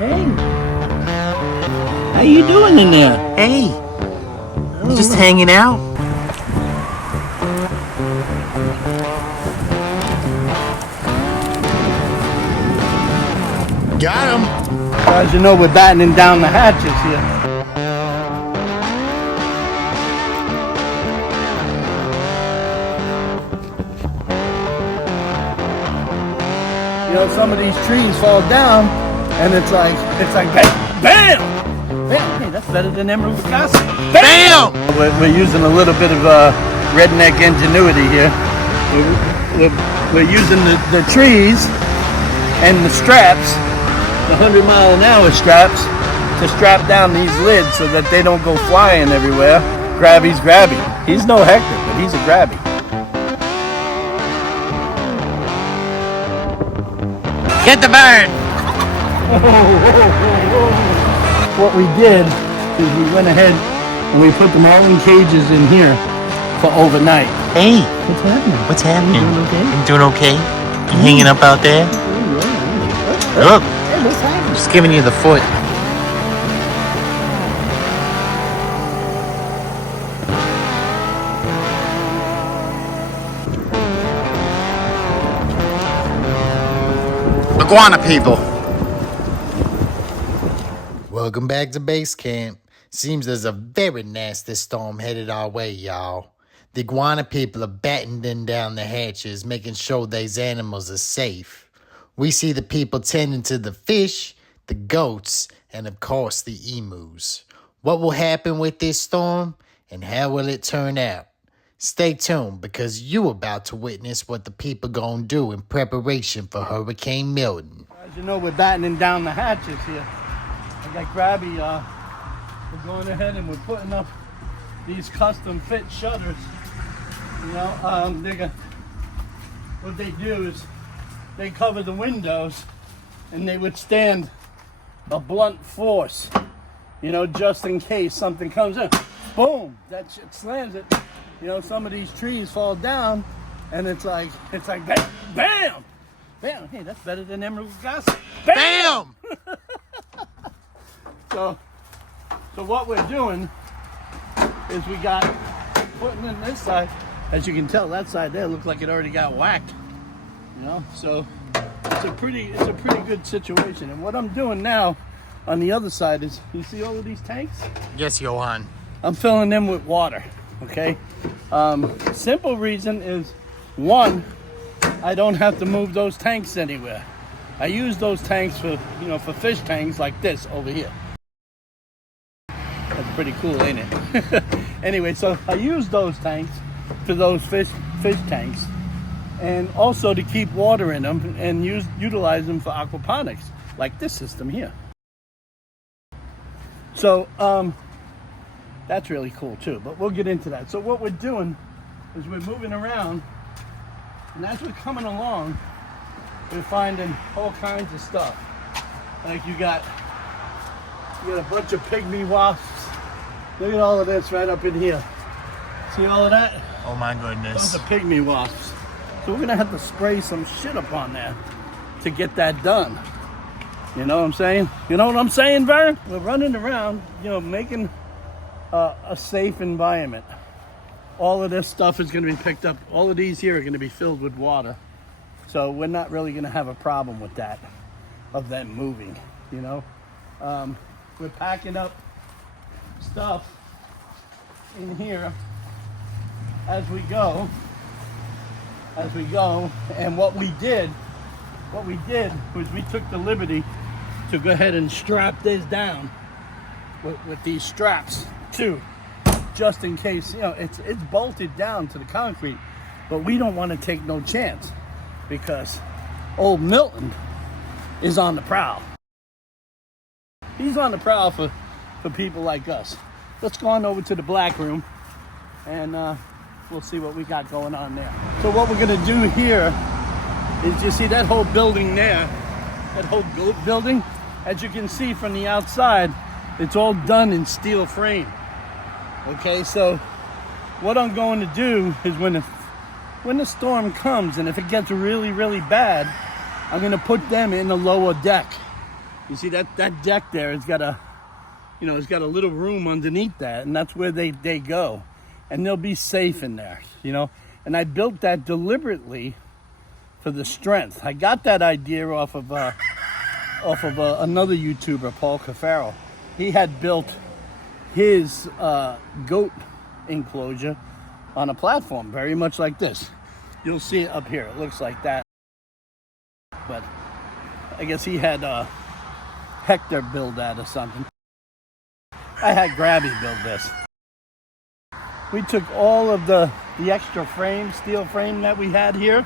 Hey. How you doing in there? Hey. Just hanging out. Got him. As you know, we're battening down the hatches here. You know, some of these trees fall down, and it's like bam, bam, bam. Hey, that's better than Emerald Picasso. Bam! We're using a little bit of redneck ingenuity here. We're using the trees and the straps, the 100-mile-an-hour straps, to strap down these lids so that they don't go flying everywhere. Grabby's grabby. He's no Hector, but he's a grabby. Get the bird! What we did is we went ahead and we put them all in cages in here for overnight. Hey, What's happening? what's happening? You doing okay? You doing okay? You hanging up out there? Look, Hey, what's happening? just giving you the foot. Iguana people. Welcome back to base camp. Seems there's a very nasty storm headed our way, y'all. The iguana people are battening down the hatches, making sure these animals are safe. We see the people tending to the fish, the goats, and of course the emus. What will happen with this storm, and how will it turn out? Stay tuned, because you about to witness what the people gonna do in preparation for Hurricane Milton. As you know, we're battening down the hatches here. I got Grabby, we're going ahead and we're putting up these custom fit shutters. You know, what they do is they cover the windows and they withstand a blunt force, you know, just in case something comes in. Boom, that shit slams it. You know, some of these trees fall down, and it's like bam, bam, bam. Hey, that's better than Emerald Picasso. Bam! So what we're doing is we got putting in this side. As you can tell, that side there looks like it already got whacked. You know, so it's a pretty good situation. And what I'm doing now on the other side is, you see all of these tanks? Yes, Johan. I'm filling them with water. Okay, simple reason is, one, I don't have to move those tanks anywhere. I use those tanks for, you know, for fish tanks like this over here. That's pretty cool, ain't it? Anyway, so I use those tanks for those fish tanks, and also to keep water in them and utilize them for aquaponics, like this system here. So, that's really cool too, but we'll get into that. So what we're doing is we're moving around, and as we're coming along, we're finding all kinds of stuff. Like you got a bunch of pygmy wasps. Look at all of this right up in here. See all of that? Oh my goodness. Those are pygmy wasps. So we're gonna have to spray some shit up on there to get that done. You know what I'm saying? You know what I'm saying, Vern? We're running around, you know, making a safe environment. All of this stuff is going to be picked up. All of these here are going to be filled with water, so we're not really going to have a problem with that, of them moving. You know, we're packing up stuff in here as we go. And what we did was we took the liberty to go ahead and strap this down with these straps too, just in case. You know, it's bolted down to the concrete, but we don't want to take no chance, because old Milton is on the prowl. He's on the prowl for people like us. Let's go on over to the black room, and we'll see what we got going on there. So what we're gonna do here is, you see that whole building there, that whole goat building? As you can see from the outside, it's all done in steel frame. Okay, so what I'm going to do is, when the storm comes, and if it gets really, really bad, I'm going to put them in the lower deck. You see that deck there has got a, you know, it's got a little room underneath that, and that's where they go, and they'll be safe in there, you know. And I built that deliberately for the strength. I got that idea off of another YouTuber, Paul Cafaro. He had built his goat enclosure on a platform very much like this. You'll see it up here. It looks like that, but I guess he had Hector build that or something. I had Grabby build this. We took all of the extra frame, steel frame that we had here,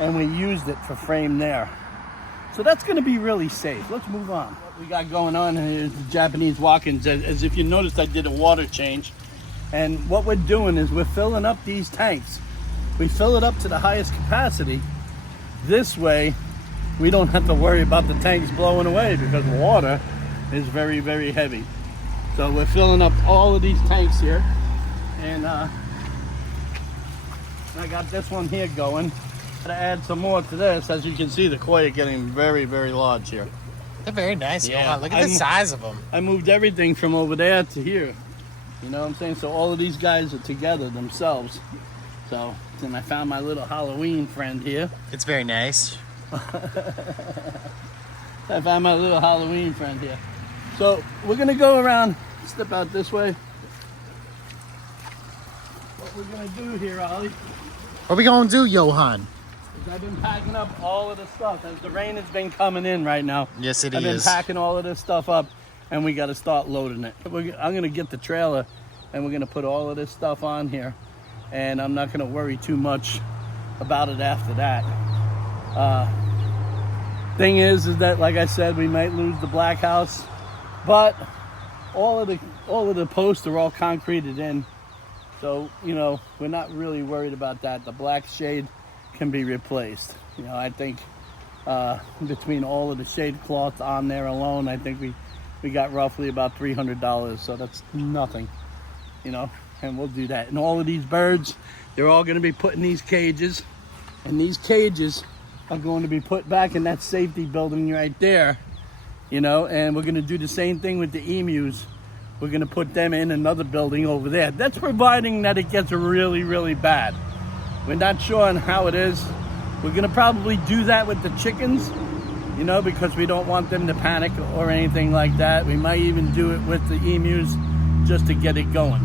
and we used it for frame there. So that's going to be really safe. Let's move on. What we got going on here is the Japanese walk-ins. As if you noticed, I did a water change. And what we're doing is we're filling up these tanks. We fill it up to the highest capacity. This way, we don't have to worry about the tanks blowing away because water is very, very heavy. So we're filling up all of these tanks here. And I got this one here going. To add some more to this, as you can see, the koi are getting very, very large here. They're very nice. Yeah. Look at the size of them. I moved everything from over there to here. You know what I'm saying? So all of these guys are together themselves. So then I found my little Halloween friend here. It's very nice. I found my little Halloween friend here. So we're gonna go around, step out this way. What we're gonna do here, Ollie, What we gonna do, Johan? I've been packing up all of the stuff as the rain has been coming in right now. Yes, it I've is. been packing all of this stuff up, and we got to start loading it. I'm going to get the trailer, and we're going to put all of this stuff on here, and I'm not going to worry too much about it after that. Thing is that, like I said, we might lose the black house, but all of the posts are all concreted in. So, you know, we're not really worried about that. The black shade can be replaced. You know, I think between all of the shade cloths on there alone, I think we got roughly about $300. So that's nothing, you know, and we'll do that. And all of these birds, they're all going to be put in these cages. And these cages are going to be put back in that safety building right there, you know, and we're going to do the same thing with the emus. We're going to put them in another building over there. That's providing that it gets really, really bad. We're not sure on how it is. We're going to probably do that with the chickens, you know, because we don't want them to panic or anything like that. We might even do it with the emus just to get it going.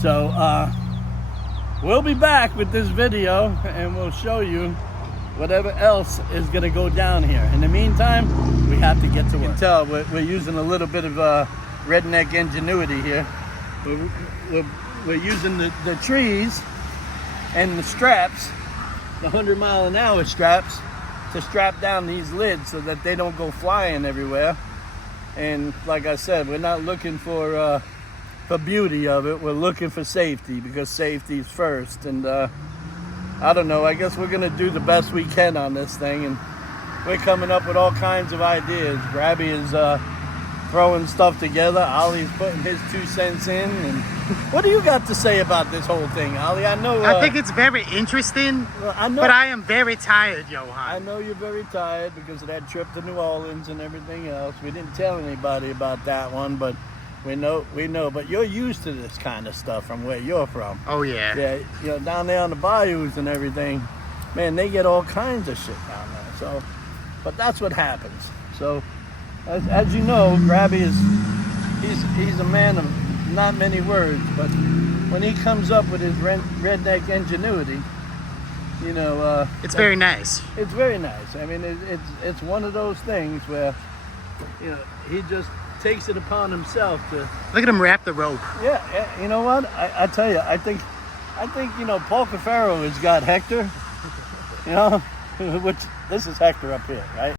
So we'll be back with this video and we'll show you whatever else is going to go down here. In the meantime, we have to get to work. You can tell we're using a little bit of redneck ingenuity here. We're using the trees and the straps, the 100-mile-an-hour straps, to strap down these lids so that they don't go flying everywhere. And like I said, we're not looking for beauty of it. We're looking for safety, because safety is first. And I don't know, I guess we're gonna do the best we can on this thing, and we're coming up with all kinds of ideas. Grabby is throwing stuff together. Ollie's putting his 2 cents in. And what do you got to say about this whole thing, Ollie? I know I think it's very interesting, but I am very tired, Johan. I know you're very tired because of that trip to New Orleans and everything else. We didn't tell anybody about that one, but we know. But you're used to this kind of stuff from where you're from. Oh yeah. Yeah, you know, down there on the bayous and everything, man, they get all kinds of shit down there. So, but that's what happens. So, as you know, Grabby he's a man of not many words, but when he comes up with his redneck ingenuity, you know, it's very nice. It's very nice. I mean, it's one of those things where, you know, he just takes it upon himself to look at him wrap the rope. Yeah, you know what? I tell you, I think you know, Paul Cafaro has got Hector. You know, which this is Hector up here, right?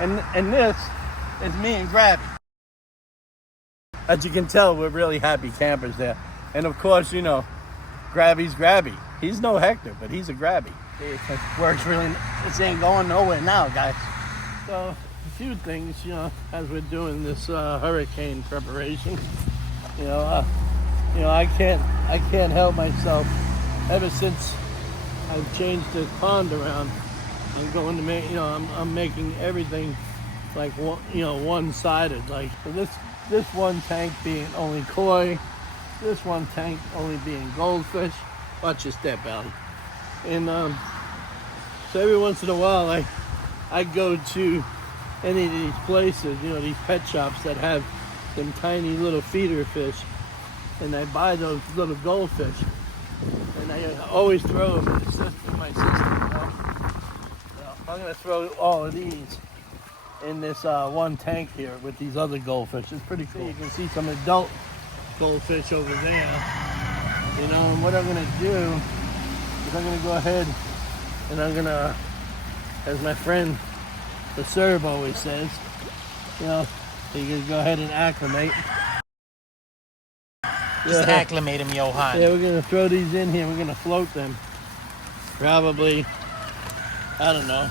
And this is me and Grabby. As you can tell, we're really happy campers there. And of course, you know, Grabby's Grabby. He's no Hector, but he's a Grabby. It works really. This ain't going nowhere now, guys. So a few things, you know, as we're doing this hurricane preparation. You know, I can't help myself. Ever since I've changed the pond around, I'm going to make, I'm making everything like one-sided. Like so this one tank being only koi, this one tank only being goldfish. Watch your step, Allie. And so every once in a while, I go to any of these places, these pet shops that have them tiny little feeder fish, and I buy those little goldfish, and I always throw them in my system. So I'm gonna throw all of these in this one tank here with these other goldfish. It's pretty cool. You can see some adult goldfish over there. And what I'm gonna do is I'm gonna go ahead and I'm gonna, as my friend the Serb always says, you can go ahead and acclimate. Just acclimate them, Johan. Yeah, we're gonna throw these in here. We're gonna float them. Probably, I don't know,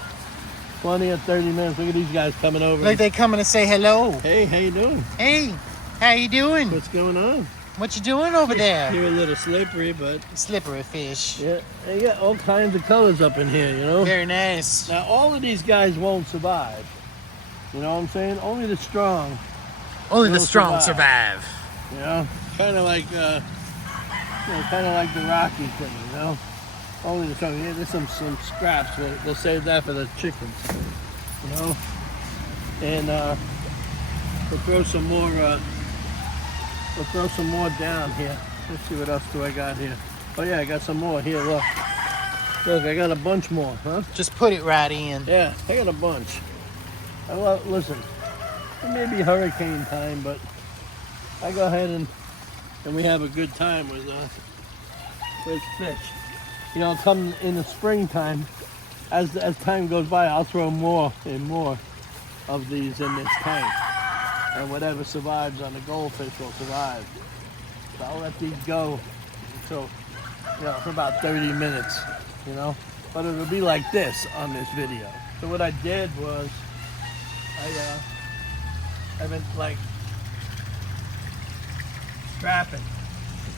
20 or 30 minutes. Look at these guys coming over. Like they coming to say hello. Hey, how you doing? Hey, how you doing? What's going on? What you doing over there? You're a little slippery, but... Slippery fish. Yeah, they got all kinds of colors up in here, Very nice. Now, all of these guys won't survive. You know what I'm saying? Only the strong. Only the strong survive. Kind of like, kind of like the Rocky thing, Only the strong. Yeah, there's some scraps. We'll save that for the chickens, And we'll throw some more. We'll throw some more down here. Let's see what else do I got here. Oh yeah, I got some more here. Look, I got a bunch more, huh? Just put it right in. Yeah, I got a bunch. Listen, it may be hurricane time, but I go ahead and we have a good time with fish. Come in the springtime, as time goes by, I'll throw more and more of these in this tank. And whatever survives on the goldfish will survive. So I'll let these go until, for about 30 minutes, But it'll be like this on this video. So what I did was, I've been like strapping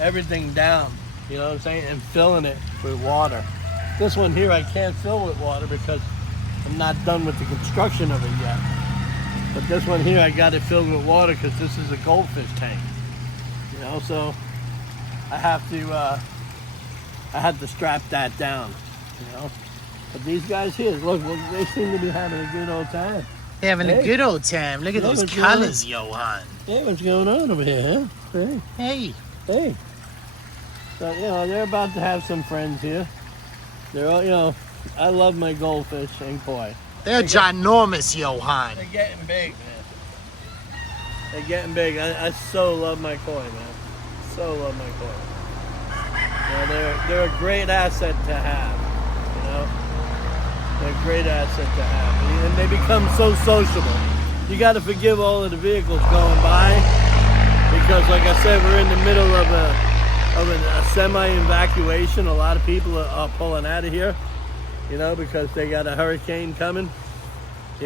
everything down, you know what I'm saying, and filling it with water. This one here I can't fill with water because I'm not done with the construction of it yet. But this one here, I got it filled with water because this is a goldfish tank. So I have to strap that down, But these guys here, look, they seem to be having a good old time. They're having a good old time. Look at those colors, Johan. Hey, what's going on over here, huh? Hey. Hey. So, they're about to have some friends here. They're all, I love my goldfish and koi. They're ginormous, Johan. They're getting big, man. They're getting big. I so love my koi, man. So love my koi. They're a great asset to have, They're a great asset to have. And they become so sociable. You got to forgive all of the vehicles going by because, like I said, we're in the middle of a semi-evacuation. A lot of people are pulling out of here. Because they got a hurricane coming,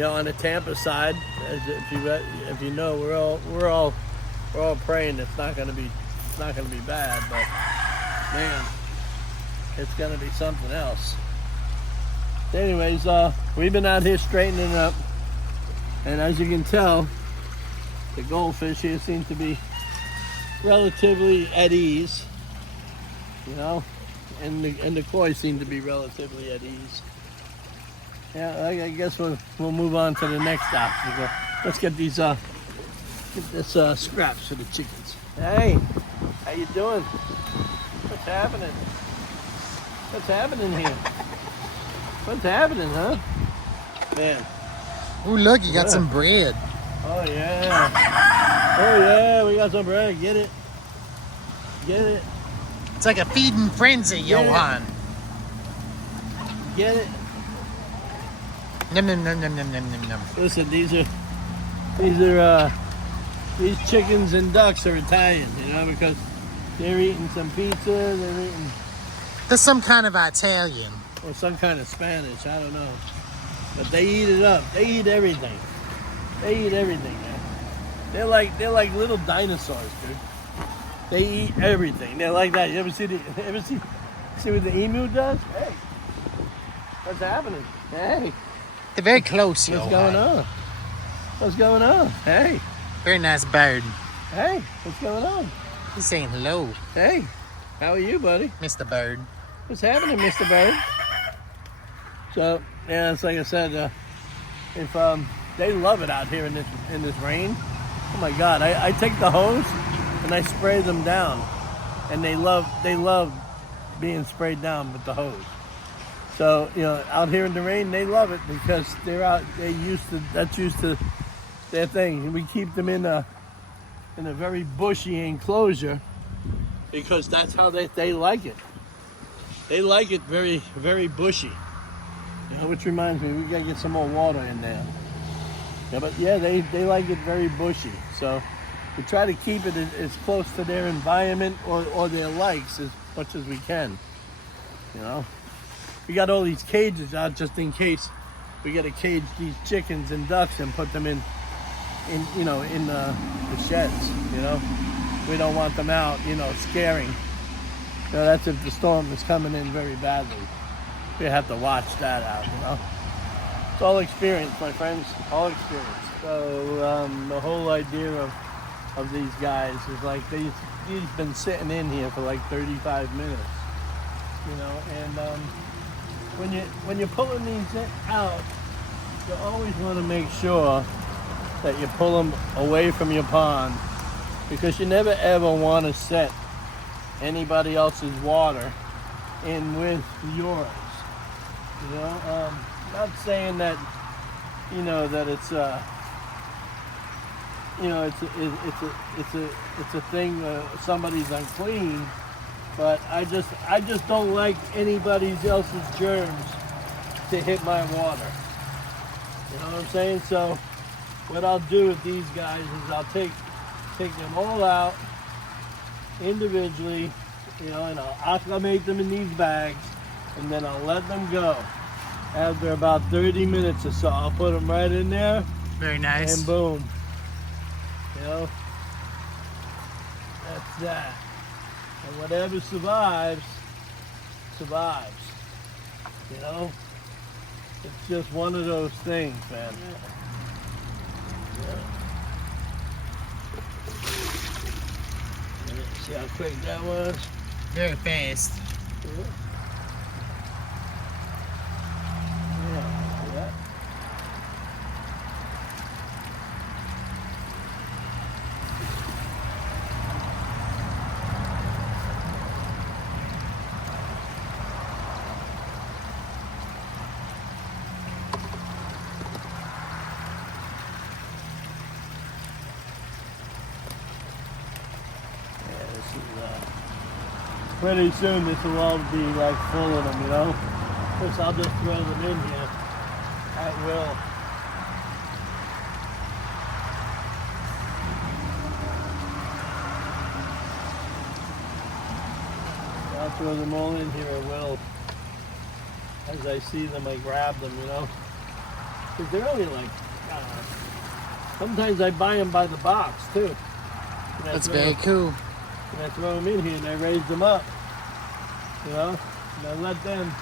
on the Tampa side. If you know, we're all praying it's not going to be bad, but man, it's going to be something else. Anyways, we've been out here straightening it up, and as you can tell, the goldfish here seem to be relatively at ease, and the koi seem to be relatively at ease. Yeah, I guess we'll move on to the next obstacle. Let's get these scraps for the chickens. Hey, how you doing? What's happening? What's happening here? What's happening, huh? Man. Oh, look, you got some bread. Oh yeah. Oh yeah, we got some bread. Get it. Get it. It's like a feeding frenzy, Johan. Get it. Num num num num num num num. Listen, these chickens and ducks are Italian, because they're eating some pizza, they're eating... They're some kind of Italian. Or some kind of Spanish, I don't know. But they eat it up. They eat everything. They eat everything, man. They're like little dinosaurs, dude. They eat everything. They're like that. You ever see what the emu does? Hey. What's happening? Hey. They're very close, yo. What's going on? What's going on? Hey. Very nice bird. Hey. What's going on? He's saying hello, Hey. How are you, buddy? Mr. Bird. What's happening, Mr. Bird? So, yeah, it's like I said, if they love it out here in this rain. Oh my God, I take the hose and I spray them down, and they love being sprayed down with the hose. So, you know, out here in the rain, they love it because that's used to their thing. And we keep them in a very bushy enclosure because that's how they like it. They like it very, very bushy. You know, which reminds me, we gotta get some more water in there. Yeah, but yeah, they like it very bushy. So we try to keep it as close to their environment or their likes as much as we can. You know, we got all these cages out just in case we gotta cage these chickens and ducks and put them in the sheds. You know, we don't want them out, you know, scaring. You know, that's if the storm is coming in very badly. We have to watch that out, you know. It's all experience, my friends, all experience. So the whole idea of these guys is like they've been sitting in here for like 35 minutes, you know. And when you're pulling these out, you always want to make sure that you pull them away from your pond, because you never ever want to set anybody else's water in with yours. You know, not saying that, you know, that it's you know, it's a thing. Somebody's unclean, but I just don't like anybody else's germs to hit my water. You know what I'm saying? So what I'll do with these guys is I'll take them all out individually, you know, and I'll acclimate them in these bags, and then I'll let them go. After about 30 minutes or so, I'll put them right in there. Very nice. And boom. You know, that's that. And whatever survives, survives. You know, it's just one of those things, man. Yeah. See how quick that was? Very fast. Yeah. Yeah. Pretty soon this will all be like full of them, you know. Of course, I'll just throw them in here at will. I'll throw them all in here at will. As I see them, I grab them, you know. Because they're only like, sometimes I buy them by the box too. That's very cool. And I throw them in here and I raise them up, you know, and I let them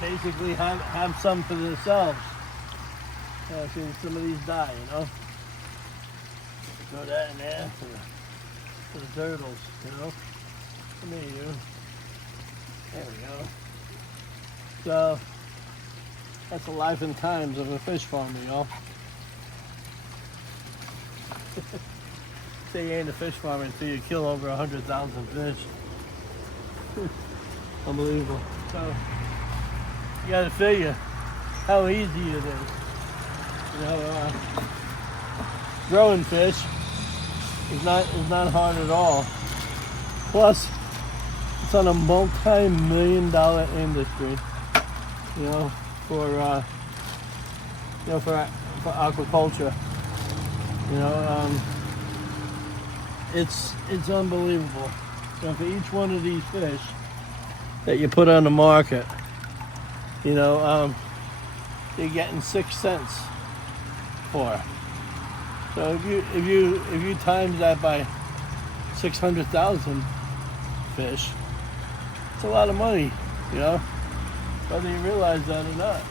basically have some for themselves. I've seen some of these die, you know. Throw that in there for the turtles, you know. Come here, you. There we go. So that's the life and times of a fish farmer, y'all. Say you ain't a fish farmer until you kill over 100,000 fish. Unbelievable. So you gotta figure how easy it is. You know, growing fish is not hard at all. Plus, it's on a multi-million-dollar industry. You know, for aquaculture. You know, it's unbelievable. So for each one of these fish that you put on the market, you know, you're getting 6 cents for. So if you times that by 600,000 fish. It's a lot of money, you know, whether you realize that or not.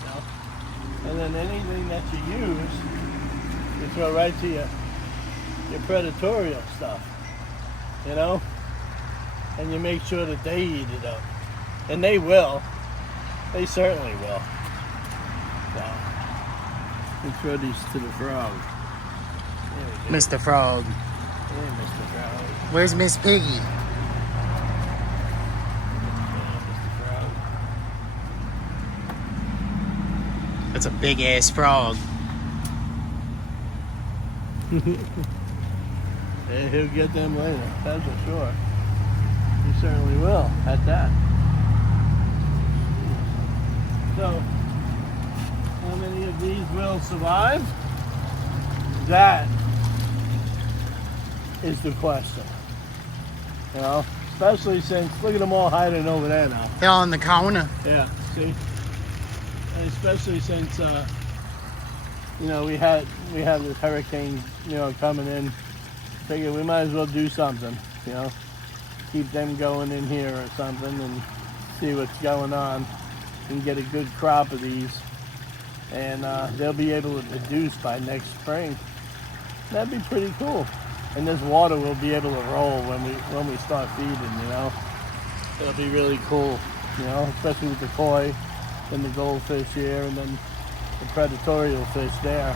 You know? And then anything that you use, you throw right to your predatorial stuff, you know, and you make sure that they eat it up, and they will. They certainly will. So, let's throw these to the frog. Mr. Frog. Hey, Mr. Frog. Where's Miss Piggy? Yeah, Mr. Frog. That's a big ass frog. Yeah, he'll get them later, that's for sure. He certainly will, at that. So, how many of these will survive? That is the question. You know, especially since, look at them all hiding over there now. They're all in the corner. Yeah, see? And especially since, you know, we have this hurricane, you know, coming in. Figure we might as well do something, you know, keep them going in here or something and see what's going on and get a good crop of these, and they'll be able to produce by next spring. That'd be pretty cool. And this water will be able to roll when we start feeding, you know. It'll be really cool, you know, especially with the koi and the goldfish here, and then the predatorial fish there,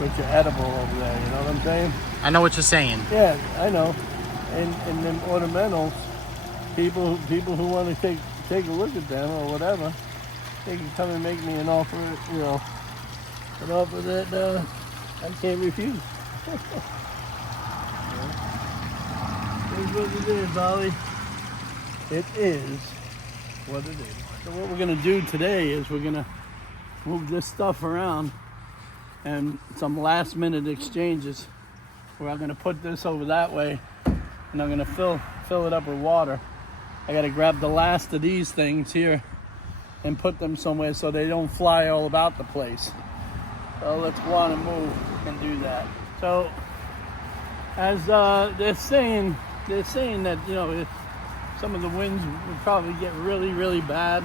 which are edible over there, you know what I'm saying? I know what you're saying. Yeah, I know. And then ornamentals, people who want to take a look at them or whatever, they can come and make me an offer, you know, an offer that I can't refuse. It is what it is, Ollie. It is what it is. So what we're gonna do today is we're gonna move this stuff around, and some last minute exchanges where I'm gonna put this over that way, and I'm gonna fill it up with water. I gotta grab the last of these things here and put them somewhere so they don't fly all about the place. So let's go on and move and do that. So as they're saying that, you know, if some of the winds would probably get really, really bad.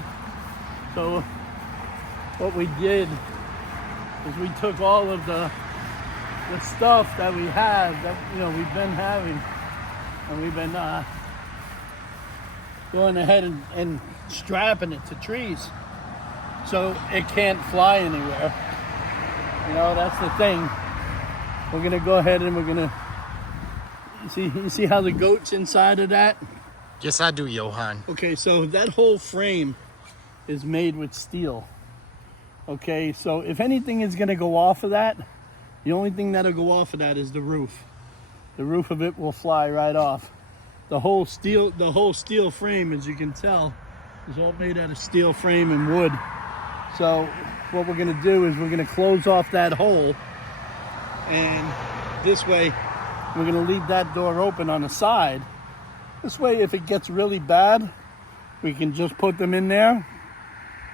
So what we did is we took all of the stuff that we have, that, you know, we've been having, and we've been going ahead and strapping it to trees so it can't fly anywhere. You know, that's the thing. We're gonna go ahead and we're gonna you see how the goat's inside of that? Yes, I do, Johan. Okay, so that whole frame is made with steel. Okay, so if anything is gonna go off of that, the only thing that'll go off of that is the roof. The roof of it will fly right off. The whole steel frame, as you can tell, is all made out of steel frame and wood. So what we're gonna do is we're gonna close off that hole, and this way we're gonna leave that door open on the side. This way, if it gets really bad, we can just put them in there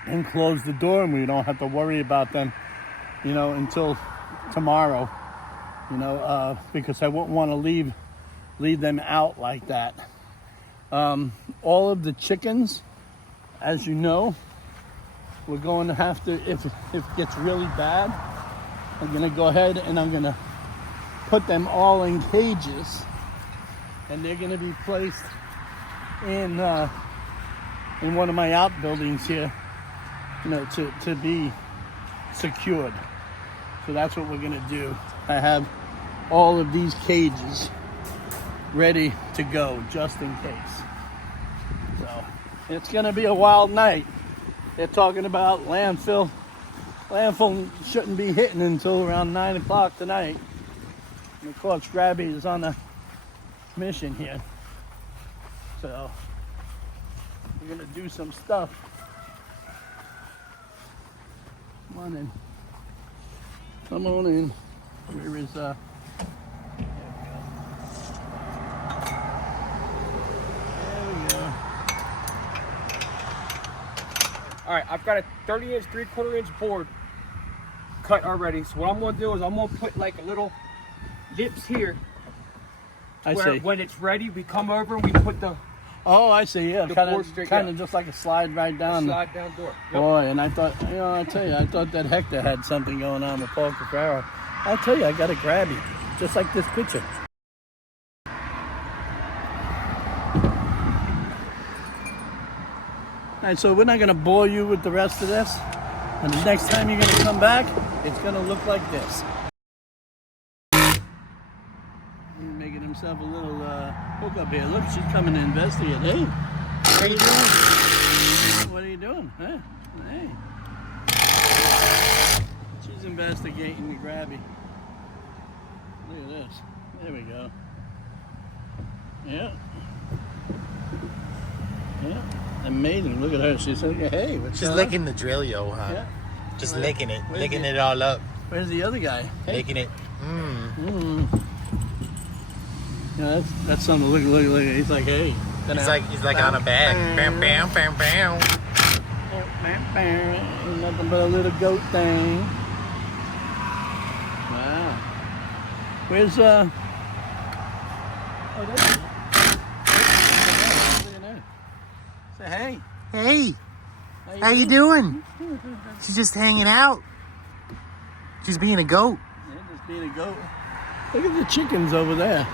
and close the door, and we don't have to worry about them, you know, until tomorrow, you know, because I wouldn't want to leave them out like that. All of the chickens, as you know, we're going to have to, if it gets really bad, I'm going to go ahead and I'm going to put them all in cages, and they're going to be placed in one of my outbuildings here, you know, to be secured. So that's what we're going to do. I have all of these cages ready to go just in case. So it's going to be a wild night. They're talking about landfill. Landfill shouldn't be hitting until around 9 o'clock tonight. And of course, Grabby is on a mission here. So we're going to do some stuff. Come on in. Come on in. Where is there we go. All right, I've got a 30-inch, 3/4-inch board cut already. So what I'm gonna do is I'm gonna put like a little lips here I where see. when it's ready, we come over and we put the Oh, I see. Yeah, The kind board of straight just like a slide right down. slide down door. Yep. Boy, and I thought, I tell you, I thought that Hector had something going on with Paul Cafaro. I'll tell you, I got to grab you, just like this picture. All right, so we're not going to bore you with the rest of this. And the next time you're going to come back, it's going to look like this. He's making himself a little hookup here. Look, she's coming to investigate. Hey, what are you doing? What are you doing? Huh? Hey. She's investigating the grabby. Look at this. There we go. Yeah. Yeah. Amazing. Look at her. She's like, hey, what's She's going licking the drill, yo, huh? Yeah. Just Where- licking it. where's Licking the- it all up. Where's the other guy? Hey. Licking it. Yeah, that's something. Look. He's like, hey. He's like on a bag. Bam, bam, bam, bam. Ain't nothing but a little goat thing. Wow. Where's Oh, that's it. Look at that. Say hey. Hey, how you doing? She's just hanging out. She's being a goat. Yeah, just being a goat. Look at the chickens over there.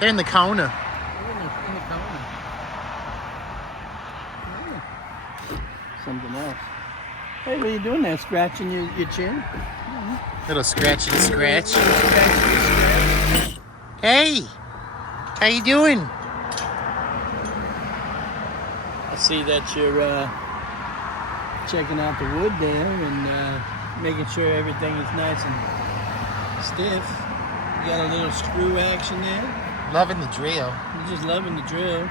They're in the corner. Look in the corner. Yeah. Something else. Hey, what are you doing there? Scratching your chin? Little scratchy scratch. Hey, how you doing? I see that you're checking out the wood there and making sure everything is nice and stiff. You got a little screw action there. Loving the drill. You're just loving the drill.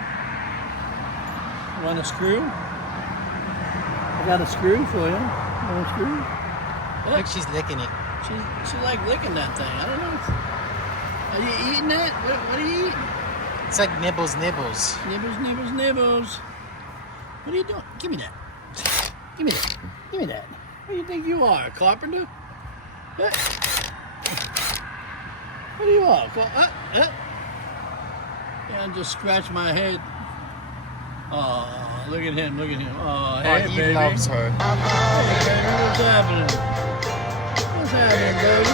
Want a screw? I got a screw for you. Want a screw? Look, she's licking it. She like licking that thing. I don't know. Are you eating that? What are you eating? It's like nibbles, nibbles. Nibbles, nibbles, nibbles. What are you doing? Give me that. Give me that. Give me that. What do you think you are, a carpenter? Huh? What do you are? Yeah, just scratch my head. Oh, look at him, look at him. Oh, hey, He baby. loves her. Hey, baby, what's happening? What's happening, baby?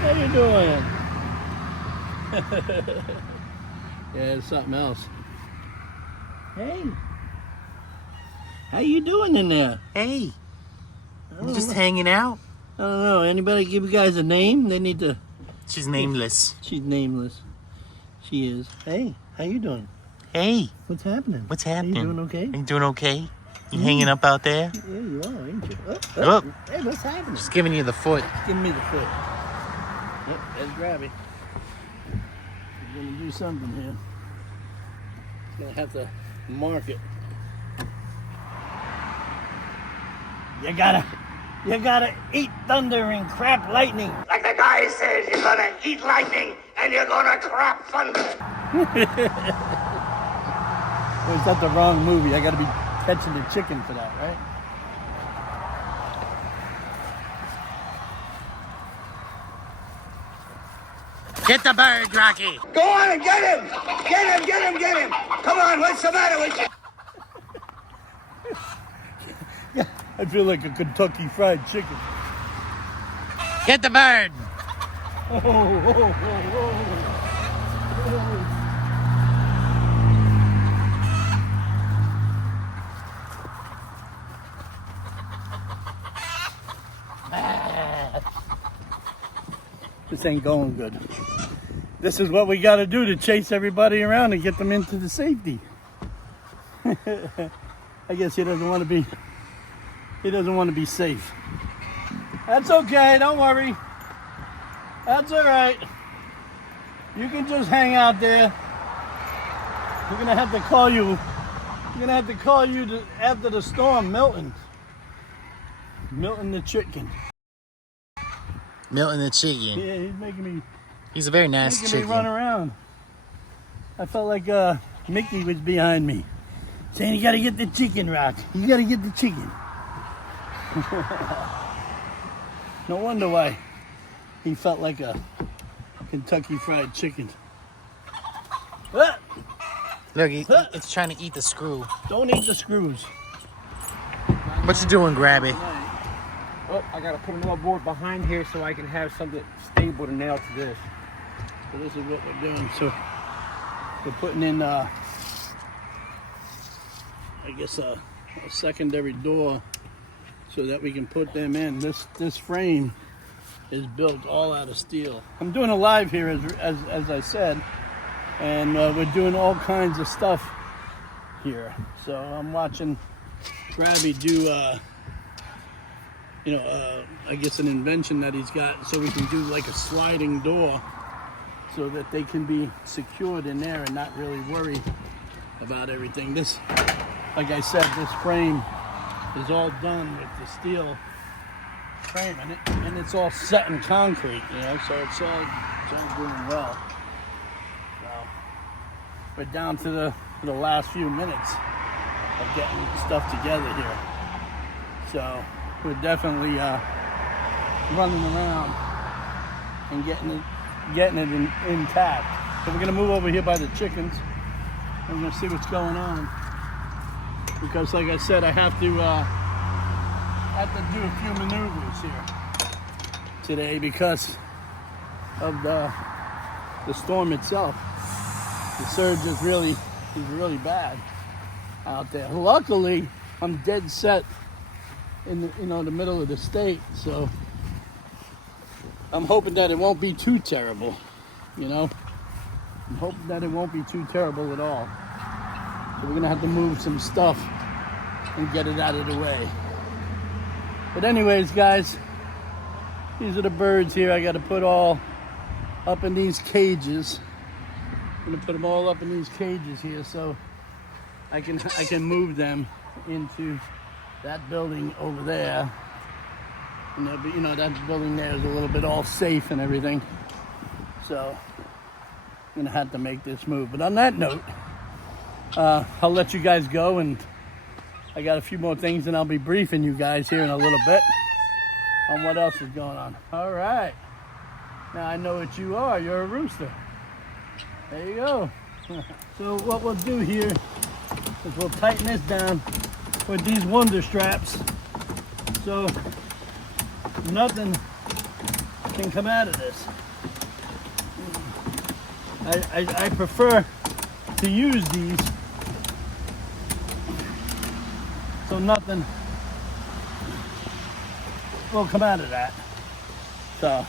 How you doing? Yeah, it's something else. Hey. How you doing in there? Hey, you just hanging out. I don't know. Anybody give you guys a name? They need to... She's nameless. She's nameless. She is. Hey, how you doing? Hey, What's happening? what's happening? You doing okay? Are you doing okay? You hanging up out there? Yeah, you are, ain't you? Oh. Hey, what's happening? Just giving you the foot. Give me the foot. Yep, that's grabby. We're gonna do something here. Gonna have to mark it. You gotta eat thunder and crap lightning. Like the guy says, you're gonna eat lightning and you're gonna crap thunder. Or is that the wrong movie? I gotta be catching the chicken for that, right? Get the bird, Rocky. Go on and get him! Get him, get him, get him! Come on, what's the matter with you? I feel like a Kentucky Fried Chicken. Get the bird. This ain't going good. This is what we got to do to chase everybody around and get them into the safety. I guess he doesn't want to be. He doesn't want to be safe. That's okay. Don't worry. That's all right. You can just hang out there. We're gonna have to call you. We're gonna have to call you after the storm, Milton. Milton the chicken. Milton the chicken. Yeah, he's making me. He's a very nice Making me chicken. run around. I felt like Mickey was behind me, saying, "You gotta get the chicken, Rock. You gotta get the chicken." No wonder why he felt like a Kentucky Fried Chicken. Ah, Look, it's trying to eat the screw. don't eat the screws. What you doing, Grabby? Oh, I gotta put another board behind here so I can have something stable to nail to this. So this is what we're doing. So we're putting in, I guess, a secondary door so that we can put them in. This frame is built all out of steel. I'm doing a live here, as I said, and we're doing all kinds of stuff here. So I'm watching Grabby do, I guess an invention that he's got, so we can do like a sliding door, so that they can be secured in there and not really worry about everything. This, like I said, this frame is all done with the steel frame in it, and it's all set in concrete, so it's all doing well. So we're down to the last few minutes of getting stuff together here. So we're definitely running around and getting it intact. So we're gonna move over here by the chickens. We're gonna see what's going on, because like I said, I have to do a few maneuvers here today because of the storm itself. The surge is really bad out there. Luckily, I'm dead set in the middle of the state, so I'm hoping that it won't be too terrible. I'm hoping that it won't be too terrible at all. So we're gonna have to move some stuff and get it out of the way. But anyways, guys, these are the birds here. I got to put all up in these cages. I'm gonna put them all up in these cages here, so I can move them into that building over there. And they'll be, that building there is a little bit all safe and everything. So I'm gonna have to make this move. But on that note, I'll let you guys go, and I got a few more things, and I'll be briefing you guys here in a little bit on what else is going on. All right. Now I know what you are. You're a rooster. There you go. So what we'll do here is we'll tighten this down with these wonder straps, so nothing can come out of this. I prefer to use these so nothing will come out of that. So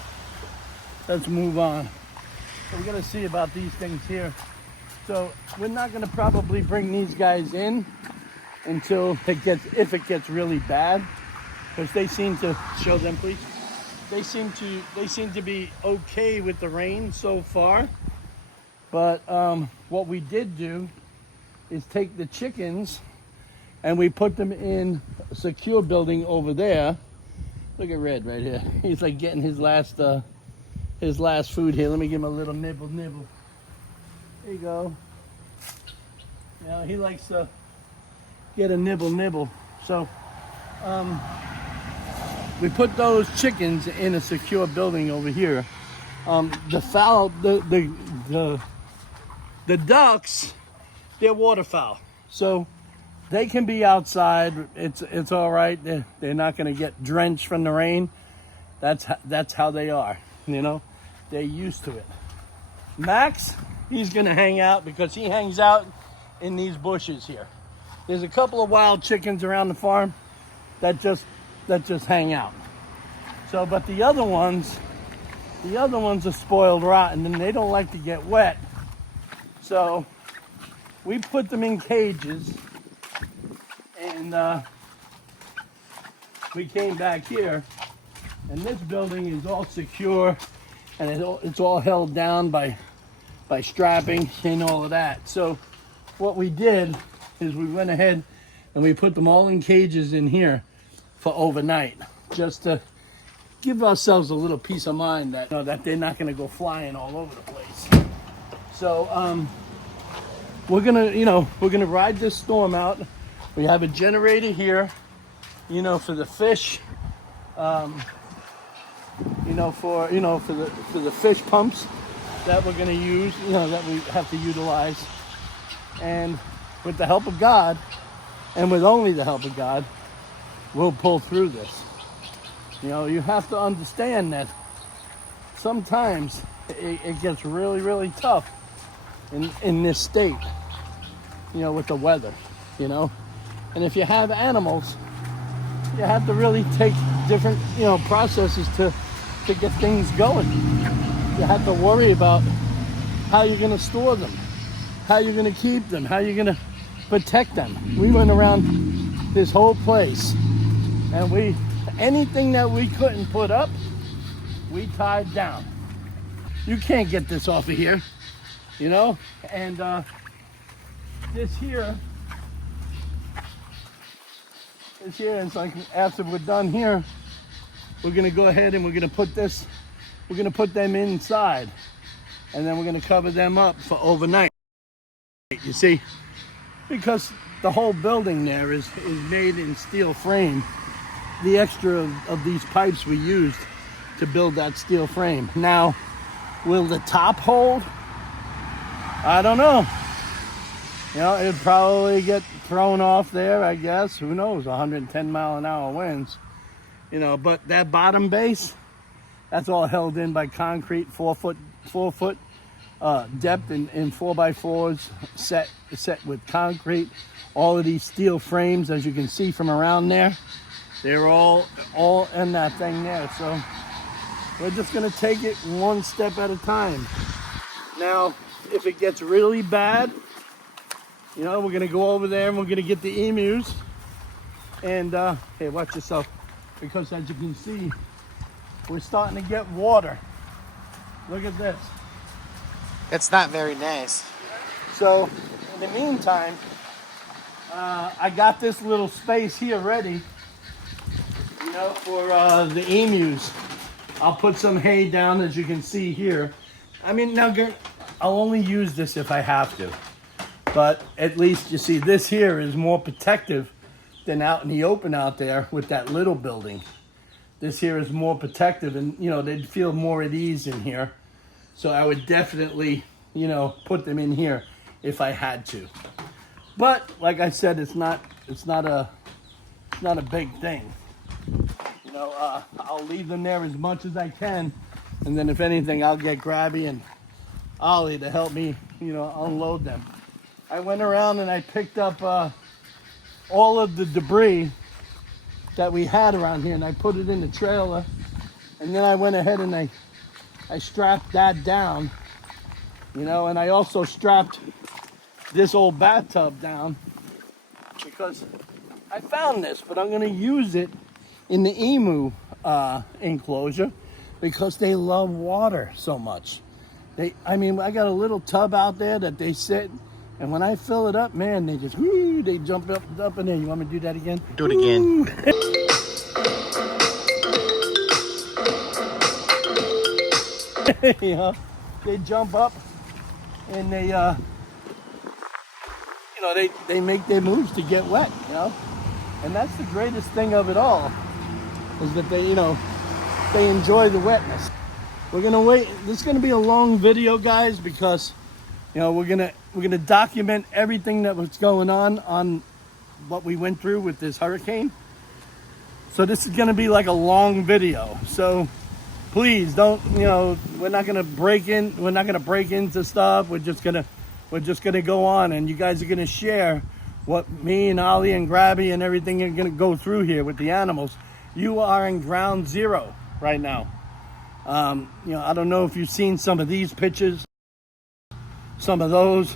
let's move on. So we're gonna see about these things here. So we're not gonna probably bring these guys in until if it gets really bad, because they seem to show them, please. They seem to be okay with the rain so far. But what we did do is take the chickens and we put them in a secure building over there. Look at Red right here. He's like getting his last food here. Let me give him a little nibble. There you go. He likes to get a nibble. So we put those chickens in a secure building over here. The ducks, they're waterfowl, so they can be outside. It's all right. They're not going to get drenched from the rain. That's how they are. They're used to it. Max, he's going to hang out because he hangs out in these bushes here. There's a couple of wild chickens around the farm that just hang out. So, but the other ones are spoiled rotten and they don't like to get wet. So we put them in cages, and we came back here, and this building is all secure, and it's all held down by strapping and all of that. So what we did is we went ahead and we put them all in cages in here for overnight, just to give ourselves a little peace of mind that that they're not going to go flying all over the place. So we're gonna ride this storm out. We have a generator here, for the fish, for the fish pumps. that we're going to use, that we have to utilize. And with the help of God, and with only the help of God, we'll pull through this. You have to understand that sometimes it gets really, really tough in this state, with the weather, And if you have animals, you have to really take different, processes to get things going. You have to worry about how you're going to store them, how you're going to keep them, how you're going to protect them. We went around this whole place, and anything that we couldn't put up, we tied down. You can't get this off of here, and this here, it's like after we're done here, we're gonna go ahead and we're gonna put them inside, and then we're gonna cover them up for overnight. You see, because the whole building there is made in steel frame. The extra of these pipes we used to build that steel frame. Now, will the top hold? I don't know. It'd probably get thrown off there, I guess. Who knows? 110 mile an hour winds. But that bottom base, that's all held in by concrete, 4 foot depth in 4x4s set with concrete. All of these steel frames, as you can see from around there, they're all in that thing there. So we're just gonna take it one step at a time. Now, if it gets really bad, we're gonna go over there and we're gonna get the emus. And hey, watch yourself, because as you can see, we're starting to get water. Look at this. It's not very nice. So in the meantime, I got this little space here ready, for the emus. I'll put some hay down, as you can see here. I mean, now I'll only use this if I have to, but at least you see this here is more protective than out in the open out there with that little building. This here is more protective, and they'd feel more at ease in here. So I would definitely, put them in here if I had to. But like I said, it's not a big thing. I'll leave them there as much as I can, and then if anything, I'll get Grabby and Ollie to help me, unload them. I went around and I picked up all of the debris that we had around here, and I put it in the trailer, and then I went ahead and I strapped that down, and I also strapped this old bathtub down because I found this, but I'm going to use it in the emu enclosure because they love water so much. I got a little tub out there that they sit, and when I fill it up, man, they just, they jump up in there. You want me to do that again? Do it again. They jump up and they make their moves to get wet, and that's the greatest thing of it all, is that they enjoy the wetness. We're gonna wait. This is gonna be a long video, guys, because we're gonna document everything that was going on what we went through with this hurricane. So this is gonna be like a long video. So please don't, we're not gonna break into stuff. We're just gonna go on, and you guys are gonna share what me and Ollie and Grabby and everything are gonna go through here with the animals. You are in ground zero right now. I don't know if you've seen some of these pictures, some of those,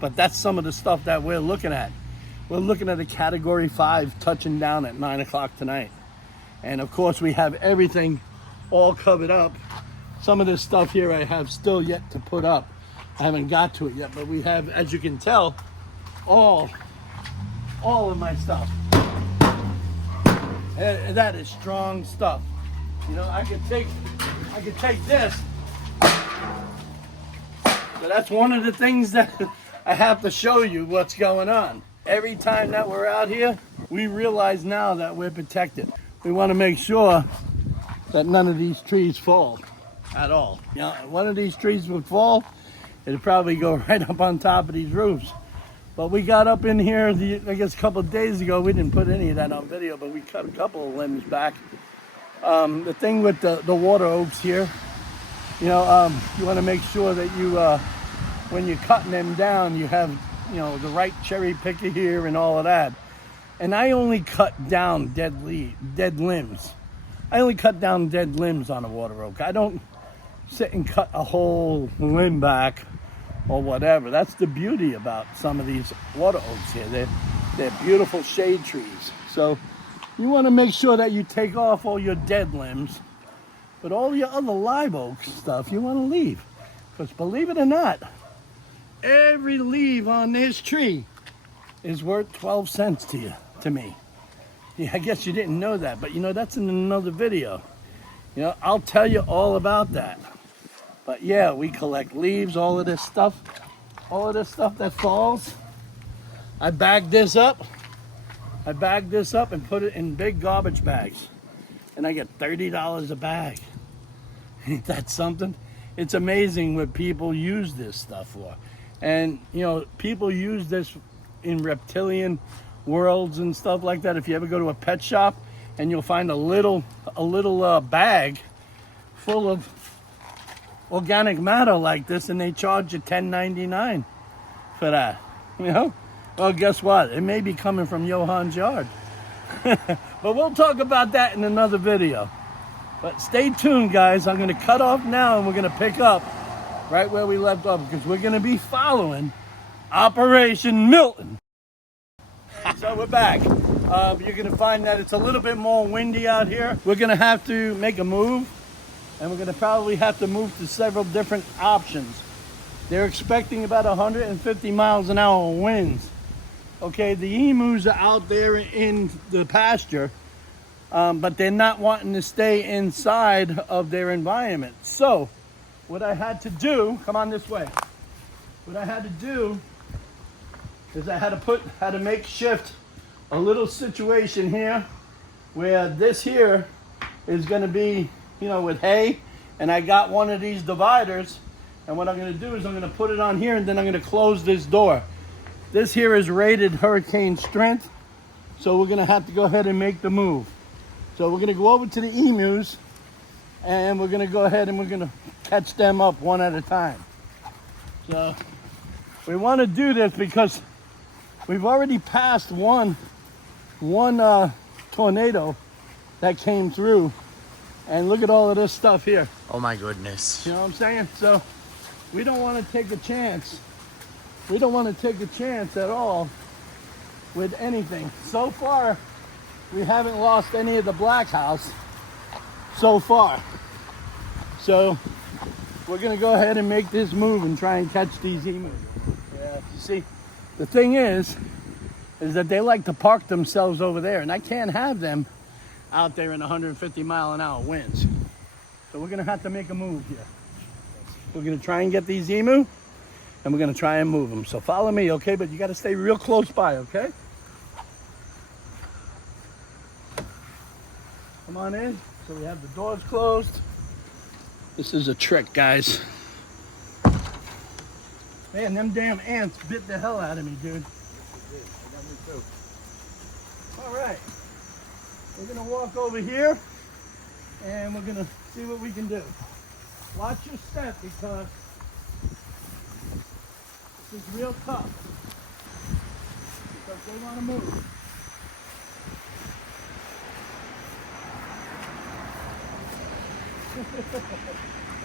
but that's some of the stuff that we're looking at. We're looking at a Category 5 touching down at 9 o'clock tonight. And of course we have everything all covered up. Some of this stuff here I have still yet to put up. I haven't got to it yet, but we have, as you can tell, all of my stuff. And that is strong stuff. I could take this. So that's one of the things that I have to show you what's going on. Every time that we're out here, we realize now that we're protected. We want to make sure that none of these trees fall. at all. You know, one of these trees would fall, it'd probably go right up on top of these roofs. But we got up in here, I guess a couple of days ago, we didn't put any of that on video, but we cut a couple of limbs back. The thing with the water oaks here, you know, you want to make sure that you, when you're cutting them down, you have, you know, the right cherry picker here and all of that. And I only cut down dead limbs. I only cut down dead limbs on a water oak. I don't sit and cut a whole limb back or whatever. That's the beauty about some of these water oaks here. They're beautiful shade trees. So you want to make sure that you take off all your dead limbs, but all your other live oak stuff you want to leave. Because believe it or not, every leaf on this tree is worth 12 cents to me. Yeah, I guess you didn't know that, but you know, that's in another video. You know, I'll tell you all about that. But yeah, we collect leaves, all of this stuff that falls. I bag this up and put it in big garbage bags. And I get $30 a bag. Ain't that something? It's amazing what people use this stuff for. And, you know, people use this in reptilian worlds and stuff like that. If you ever go to a pet shop and you'll find a little bag full of organic matter like this, and they charge you $10.99 for that, you know? Well, guess what? It may be coming from Johan's yard. But we'll talk about that in another video. But stay tuned, guys. I'm going to cut off now, and we're going to pick up right where we left off, because we're going to be following Operation Milton. So we're back. You're going to find that it's a little bit more windy out here. We're going to have to make a move, and we're going to probably have to move to several different options. They're expecting about 150 miles an hour winds. Okay, the emus are out there in the pasture, but they're not wanting to stay inside of their environment. So what I had to do, come on this way. What I had to do is I had to make shift a little situation here where this here is going to be, you know, with hay, and I got one of these dividers, and what I'm going to do is I'm going to put it on here, and then I'm going to close this door. This here is rated hurricane strength, so we're going to have to go ahead and make the move. So we're going to go over to the emus, and we're going to go ahead and we're going to catch them up one at a time. So we want to do this because we've already passed one tornado that came through, and look at all of this stuff here. Oh my goodness. You know what I'm saying? So we don't want to take a chance. We don't want to take a chance at all with anything. So far, we haven't lost any of the black house so far. So we're going to go ahead and make this move and try and catch these emus. Yeah, you see, the thing is that they like to park themselves over there, and I can't have them out there in 150 mile an hour winds. So we're going to have to make a move here. We're going to try and get these emu, and we're going to try and move them. So follow me, okay? But you got to stay real close by, okay? Come on in. So we have the doors closed. This is a trick, guys. Man, them damn ants bit the hell out of me, dude. All right. We're going to walk over here, and we're going to see what we can do. Watch your step, because this is real tough. Because they want to move.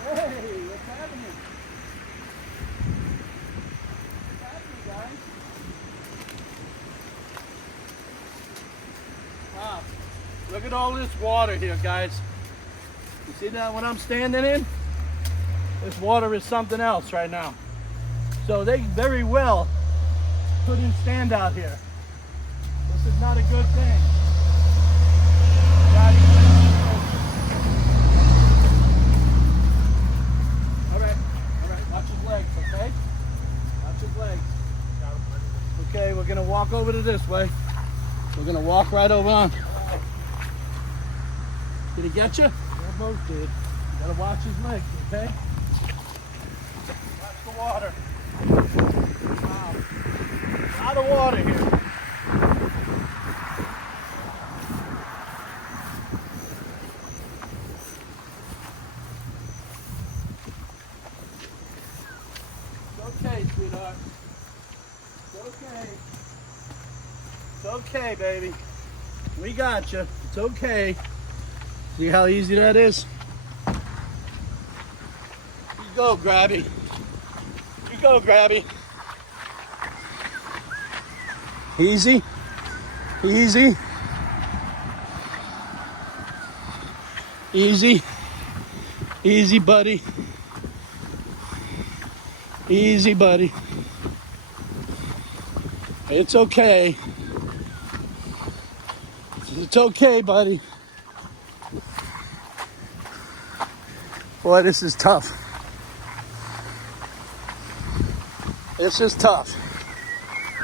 Hey, what's happening? What's happening, guys? Wow. Look at all this water here, guys. You see that what I'm standing in? This water is something else right now. So they very well couldn't stand out here. This is not a good thing. All right, watch his legs, okay? Watch his legs. Okay, we're gonna walk over to this way. We're gonna walk right over on. Did he get you? They both did. Gotta watch his legs, okay? Watch the water. Wow. A lot of water here. It's okay, sweetheart. It's okay. It's okay, baby. We got you. It's okay. See how easy that is? You go, Grabby. You go, Grabby. Easy. Easy. Easy. Easy, buddy. Easy, buddy. It's okay. It's okay, buddy. Boy, this is tough. This is tough.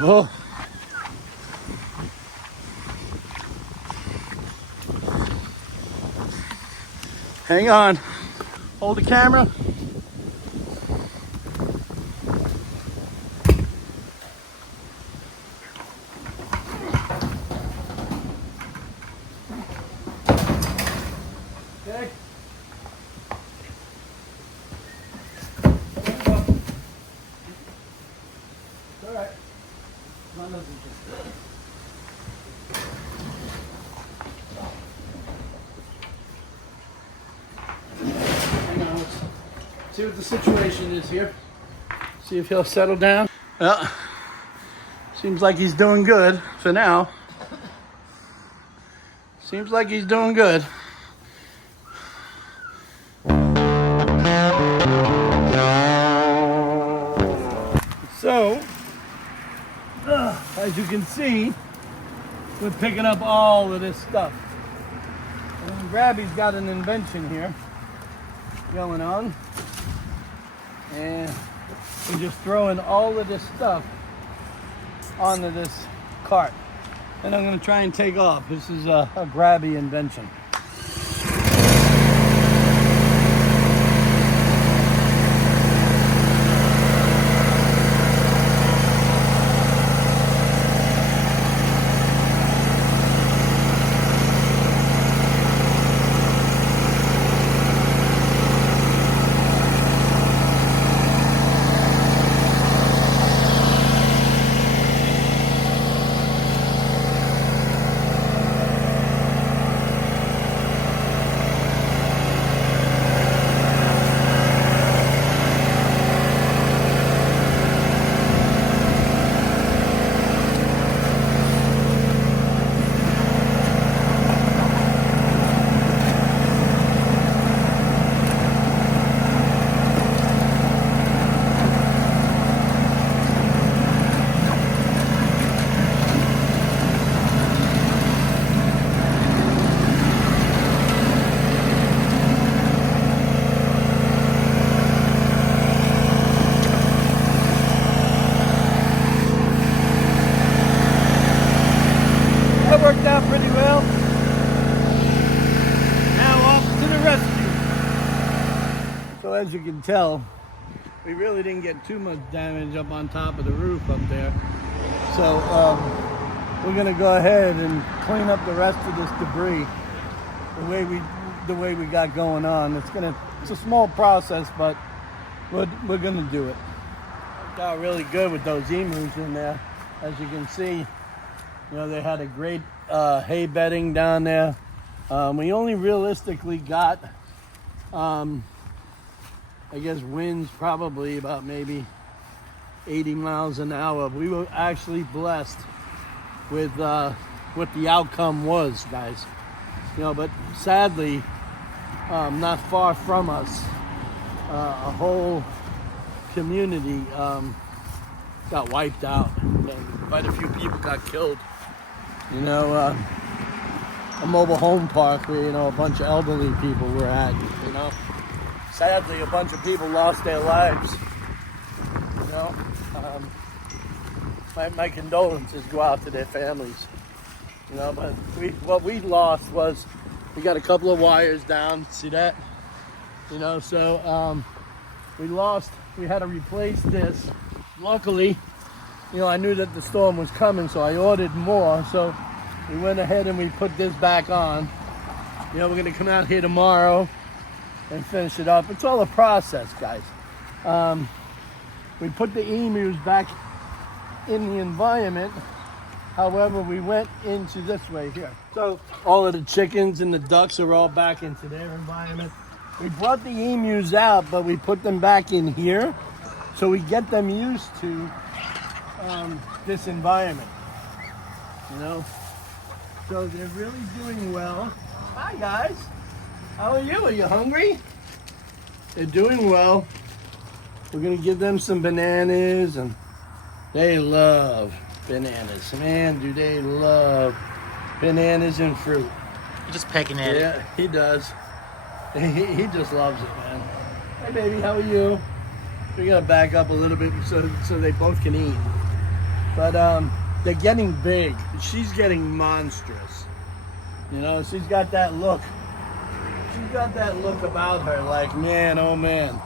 Oh. Hang on. Hold the camera. Okay. It's all right. My nose is just... Hang on, let's see what the situation is here. See if he'll settle down. Well, seems like he's doing good for now. Seems like he's doing good. So, as you can see, we're picking up all of this stuff. And Grabby's got an invention here going on. And we're just throwing all of this stuff onto this cart. And I'm going to try and take off. This is a Grabby invention. Worked out pretty well. Now off to the rescue. So as you can tell, we really didn't get too much damage up on top of the roof up there. So we're gonna go ahead and clean up the rest of this debris the way we got going on. It's a small process, but we're gonna do it. Worked out really good with those emus in there. As you can see, you know, they had a great hay bedding down there. We only realistically got, I guess, winds probably about maybe 80 miles an hour. We were actually blessed with what the outcome was, guys. You know, but sadly, not far from us, a whole community got wiped out, and quite a few people got killed. You know, a mobile home park where, you know, a bunch of elderly people were at, you know. Sadly, a bunch of people lost their lives, you know. My condolences go out to their families, you know, but what we lost was, we got a couple of wires down, see that? You know, so we had to replace this. Luckily, you know, I knew that the storm was coming, so I ordered more. So we went ahead and we put this back on. You know, we're gonna come out here tomorrow and finish it up. It's all a process, guys. We put the emus back in the environment. However, we went into this way here. So all of the chickens and the ducks are all back into their environment. We brought the emus out, but we put them back in here so we get them used to this environment. You know, so they're really doing well. Hi guys, how are you? Are you hungry? They're doing well. We're gonna give them some bananas, and they love bananas. Man, do they love bananas and fruit. You're just pecking at it. Yeah, he does. He just loves it, man. Hey baby, how are you? We gotta back up a little bit so they both can eat. But they're getting big. She's getting monstrous. You know, she's got that look. She's got that look about her, like, man, oh man.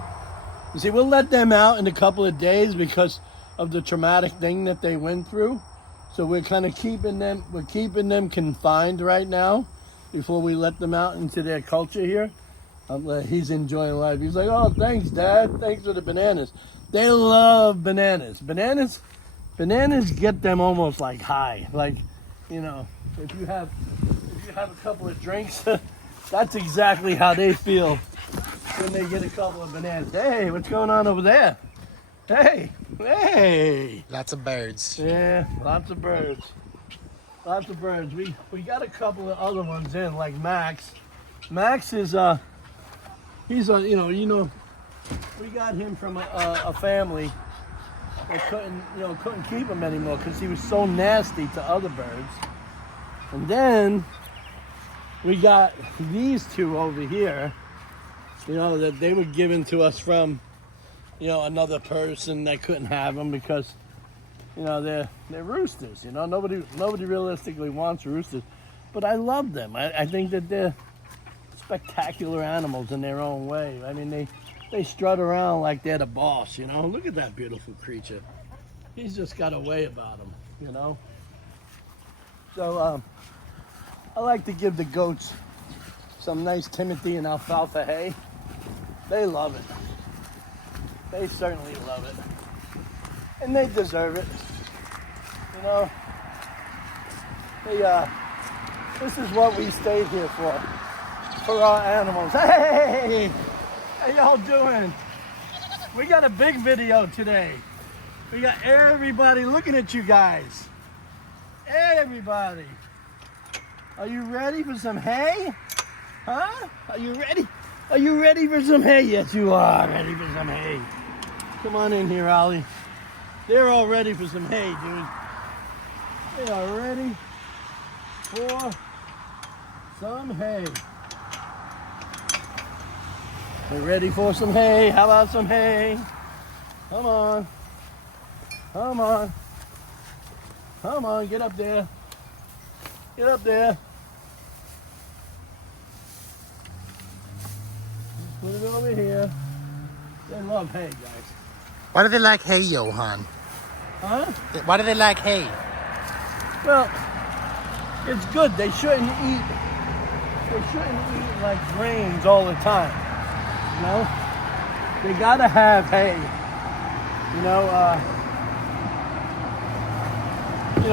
You see, we'll let them out in a couple of days because of the traumatic thing that they went through. So we're kind of keeping them confined right now before we let them out into their culture here. He's enjoying life. He's like, oh, thanks, Dad. Thanks for the bananas. They love bananas. Bananas get them almost like high. Like, you know, if you have a couple of drinks, that's exactly how they feel when they get a couple of bananas. Hey, what's going on over there? Hey. Lots of birds. Yeah, lots of birds. Lots of birds. We got a couple of other ones in, like Max. Max is he's a you know we got him from a family that couldn't keep him anymore because he was so nasty to other birds. And then we got these two over here, you know, that they were given to us from, you know, another person that couldn't have them because, you know, they're roosters. You know, nobody realistically wants roosters, but I love them. I think that they're spectacular animals in their own way. I mean, they strut around like they're the boss. You know, look at that beautiful creature. He's just got a way about him. You know. So I like to give the goats some nice Timothy and alfalfa hay. They love it. They certainly love it. And they deserve it. You know, this is what we stayed here for our animals. Hey, how y'all doing? We got a big video today. We got everybody looking at you guys. Everybody. Are you ready for some hay? Huh? Are you ready? Are you ready for some hay? Yes, you are ready for some hay. Come on in here, Ollie. They're all ready for some hay, dude. They are ready for some hay. They're ready for some hay. How about some hay? Come on. Come on. Come on, get up there. Get up there. Put it over here. They love hay, guys. Why do they like hay, Johan? Huh? Why do they like hay? Well, it's good. They shouldn't eat like grains all the time. You know? They gotta have hay. You know,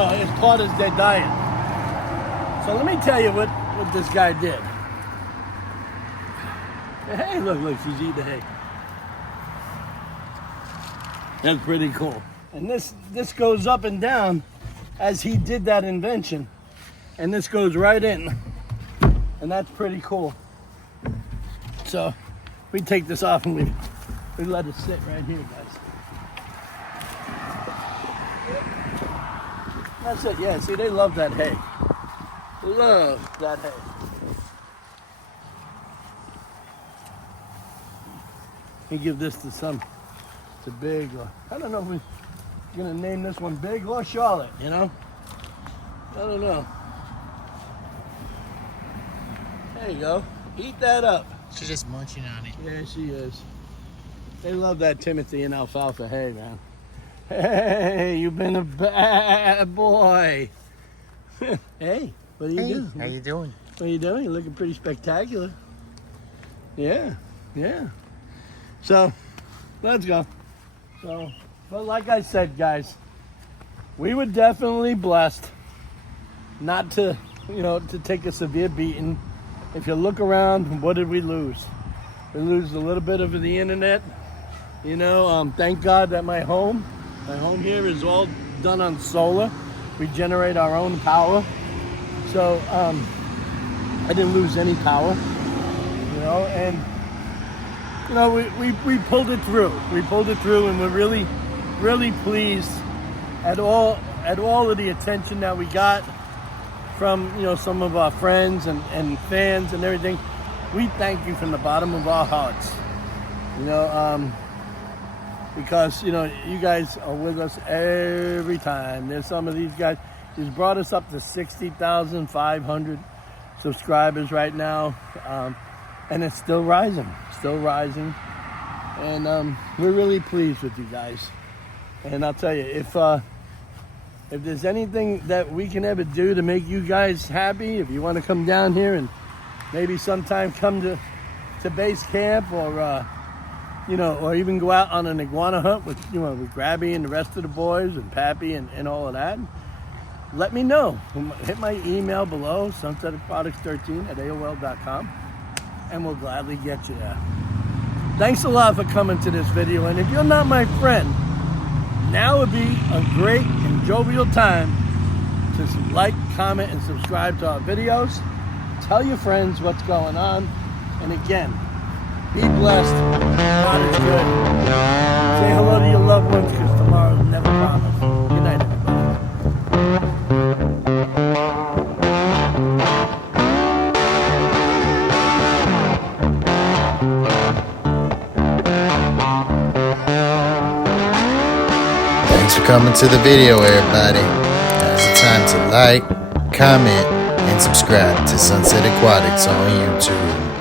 as part of their diet. So let me tell you what this guy did. Hey, look, she's eating the hay. That's pretty cool. And this goes up and down as he did that invention. And this goes right in. And that's pretty cool. So we take this off and we let it sit right here, guys. That's it, yeah, see, they love that hay. Love that hay. We give this to Big, or I don't know if we're gonna name this one Big or Charlotte, you know? I don't know. There you go. Eat that up. She's just munching on it. Yeah, she is. They love that Timothy and alfalfa hay, man. Hey, you've been a bad boy. Hey, what are you doing? How you doing? What are you doing? You're looking pretty spectacular. Yeah, yeah. So, let's go. So, but like I said, guys, we were definitely blessed not to, to take a severe beating. If you look around, what did we lose? We lose a little bit of the internet. Thank God that my home here is all done on solar. We generate our own power. So I didn't lose any power, and we pulled it through. We pulled it through, and we're really, really pleased at all of the attention that we got from some of our friends and fans and everything. We thank you from the bottom of our hearts. Because you guys are with us every time. There's some of these guys. He's brought us up to 60,500 subscribers right now, and it's still rising, and we're really pleased with you guys. And I'll tell you, if there's anything that we can ever do to make you guys happy, if you want to come down here and maybe sometime come to base camp, or or even go out on an iguana hunt with Grabby and the rest of the boys and Pappy and all of that, let me know. Hit my email below, sunsetofproducts13@aol.com, and we'll gladly get you there. Thanks a lot for coming to this video, and if you're not my friend, now would be a great and jovial time to like, comment, and subscribe to our videos. Tell your friends what's going on, and again, be blessed. God is good. Say hello to your loved ones, because tomorrow's never promised. Good night, everybody. Thanks for coming to the video, everybody. Now's the time to like, comment, and subscribe to Sunset Aquatics on YouTube.